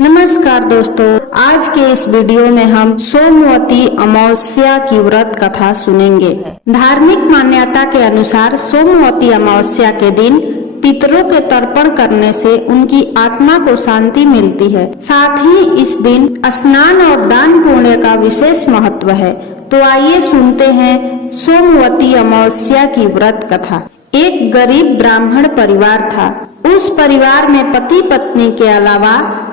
नमस्कार दोस्तों, आज के इस वीडियो में हम सोमवती अमावस्या की व्रत कथा सुनेंगे। धार्मिक मान्यता के अनुसार सोमवती अमावस्या के दिन पितरों के तर्पण करने से उनकी आत्मा को शांति मिलती है। साथ ही इस दिन स्नान और दान पुण्य का विशेष महत्व है। तो आइए सुनते हैं सोमवती अमावस्या की व्रत कथा। एक गरीब ब्राह्मण परिवार था। उस परिवार में पति पत्नी के अलावा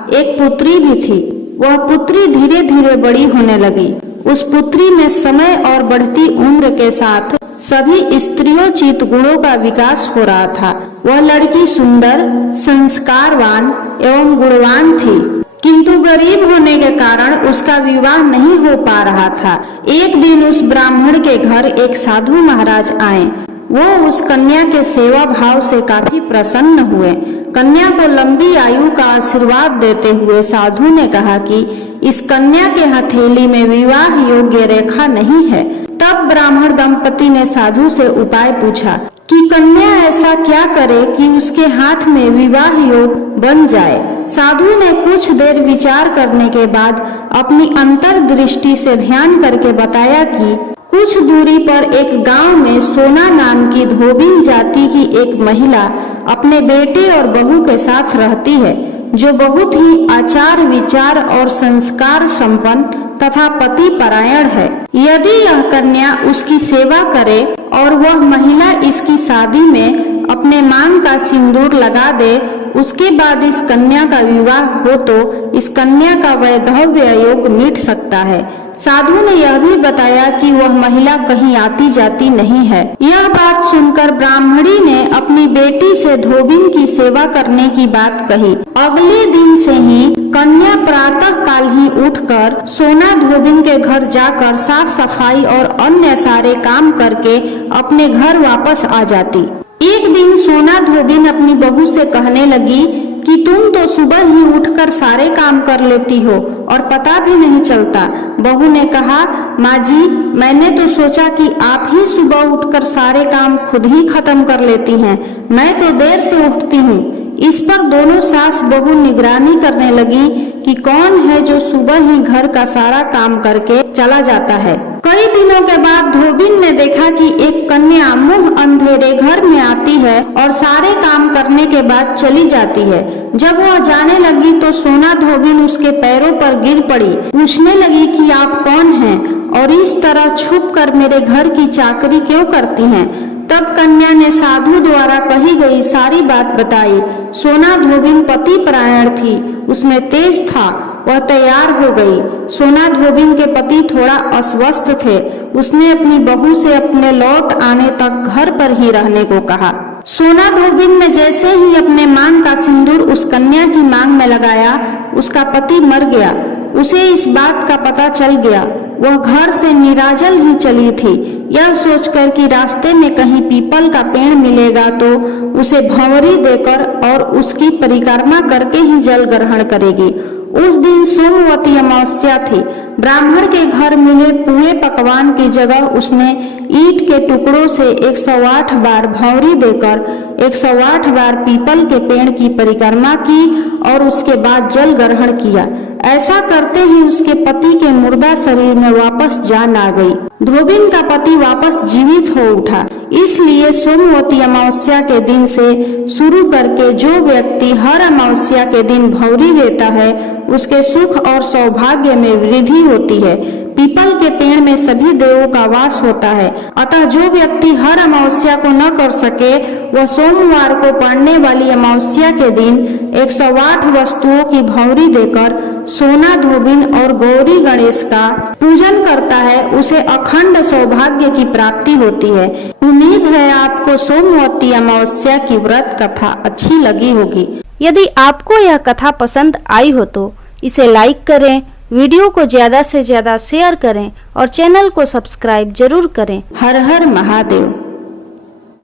एक पुत्री भी थी। वह पुत्री धीरे धीरे बड़ी होने लगी। उस पुत्री में समय और बढ़ती उम्र के साथ सभी स्त्रियोचित गुणों का विकास हो रहा था। वह लड़की सुंदर, संस्कारवान एवं गुणवान थी, किंतु गरीब होने के कारण उसका विवाह नहीं हो पा रहा था। एक दिन उस ब्राह्मण के घर एक साधु महाराज आए। वो उस कन्या के सेवा भाव से काफी प्रसन्न हुए। कन्या को लंबी आयु का आशीर्वाद देते हुए साधु ने कहा कि इस कन्या के हथेली में विवाह योग्य रेखा नहीं है। तब ब्राह्मण दंपति ने साधु से उपाय पूछा कि कन्या ऐसा क्या करे कि उसके हाथ में विवाह योग बन जाए। साधु ने कुछ देर विचार करने के बाद अपनी अंतर्दृष्टि से ध्यान करके बताया कि कुछ दूरी पर एक गांव में सोना नाम की धोबिन जाति की एक महिला अपने बेटे और बहू के साथ रहती है, जो बहुत ही आचार विचार और संस्कार संपन्न तथा पति परायण है। यदि यह कन्या उसकी सेवा करे और वह महिला इसकी शादी में अपने मांग का सिंदूर लगा दे, उसके बाद इस कन्या का विवाह हो तो इस कन्या का वैधव्य योग मिट सकता है। साधु ने यह भी बताया कि वह महिला कहीं आती जाती नहीं है। यह बात सुनकर ब्राह्मणी ने अपनी बेटी से धोबिन की सेवा करने की बात कही। अगले दिन से ही कन्या प्रातः काल ही उठकर सोना धोबिन के घर जाकर साफ सफाई और अन्य सारे काम करके अपने घर वापस आ जाती। एक दिन सोना धोबिन अपनी बहू से कहने लगी कि तुम तो सुबह ही उठकर सारे काम कर लेती हो और पता भी नहीं चलता। बहू ने कहा, माँ जी, मैंने तो सोचा कि आप ही सुबह उठकर सारे काम खुद ही खत्म कर लेती हैं। मैं तो देर से उठती हूँ। इस पर दोनों सास बहू निगरानी करने लगी कि कौन है जो सुबह ही घर का सारा काम करके चला जाता है। कई दिनों के बाद धोबिन ने देखा कि एक कन्या मुंह अंधेरे घर में आती है और सारे काम करने के बाद चली जाती है। जब वह जाने लगी तो सोना धोबिन उसके पैरों पर गिर पड़ी। पूछने लगी कि आप कौन हैं और इस तरह छुप कर मेरे घर की चाकरी क्यों करती हैं। तब कन्या ने साधु द्वारा कही गई सारी बात बताई। सोना धोबिन पति परायण थी, उसमें तेज था, वह तैयार हो गई। सोना धोबिन के पति थोड़ा अस्वस्थ थे। उसने अपनी बहू से अपने लौट आने तक घर पर ही रहने को कहा। सोना धोबिन ने जैसे ही अपने मांग का सिंदूर उस कन्या की मांग में लगाया, उसका पति मर गया। उसे इस बात का पता चल गया। वह घर से निराजल ही चली थी। यह सोचकर कि रास्ते में कहीं पीपल का पेड़ मिलेगा तो उसे भंवरी देकर और उसकी परिक्रमा करके ही जल ग्रहण करेगी। उस दिन सोमवती अमावस्या थी। ब्राह्मण के घर मिले पूरे पकवान की जगह उसने ईंट के टुकड़ों से 108 बार भंवरी देकर 108 बार पीपल के पेड़ की परिक्रमा की और उसके बाद जल ग्रहण किया। ऐसा करते ही उसके पति के मुर्दा शरीर में वापस जान आ गई। धोबिन का पति वापस जीवित हो उठा। इसलिए सोमवती अमावस्या के दिन से शुरू करके जो व्यक्ति हर अमावस्या के दिन भंवरी देता है, उसके सुख और सौभाग्य में वृद्धि होती है। पीपल के पेड़ में सभी देवों का वास होता है। अतः जो व्यक्ति हर अमावस्या को न कर सके, वह सोमवार को पड़ने वाली अमावस्या के दिन 108 वस्तुओं की भंवरी देकर सोना धोबिन और गौरी गणेश का पूजन करता है, उसे अखंड सौभाग्य की प्राप्ति होती है। उम्मीद है आपको सोमवती अमावस्या की व्रत कथा अच्छी लगी होगी। यदि आपको यह कथा पसंद आई हो तो इसे लाइक करें, वीडियो को ज्यादा से ज्यादा शेयर करें और चैनल को सब्सक्राइब जरूर करें। हर हर महादेव।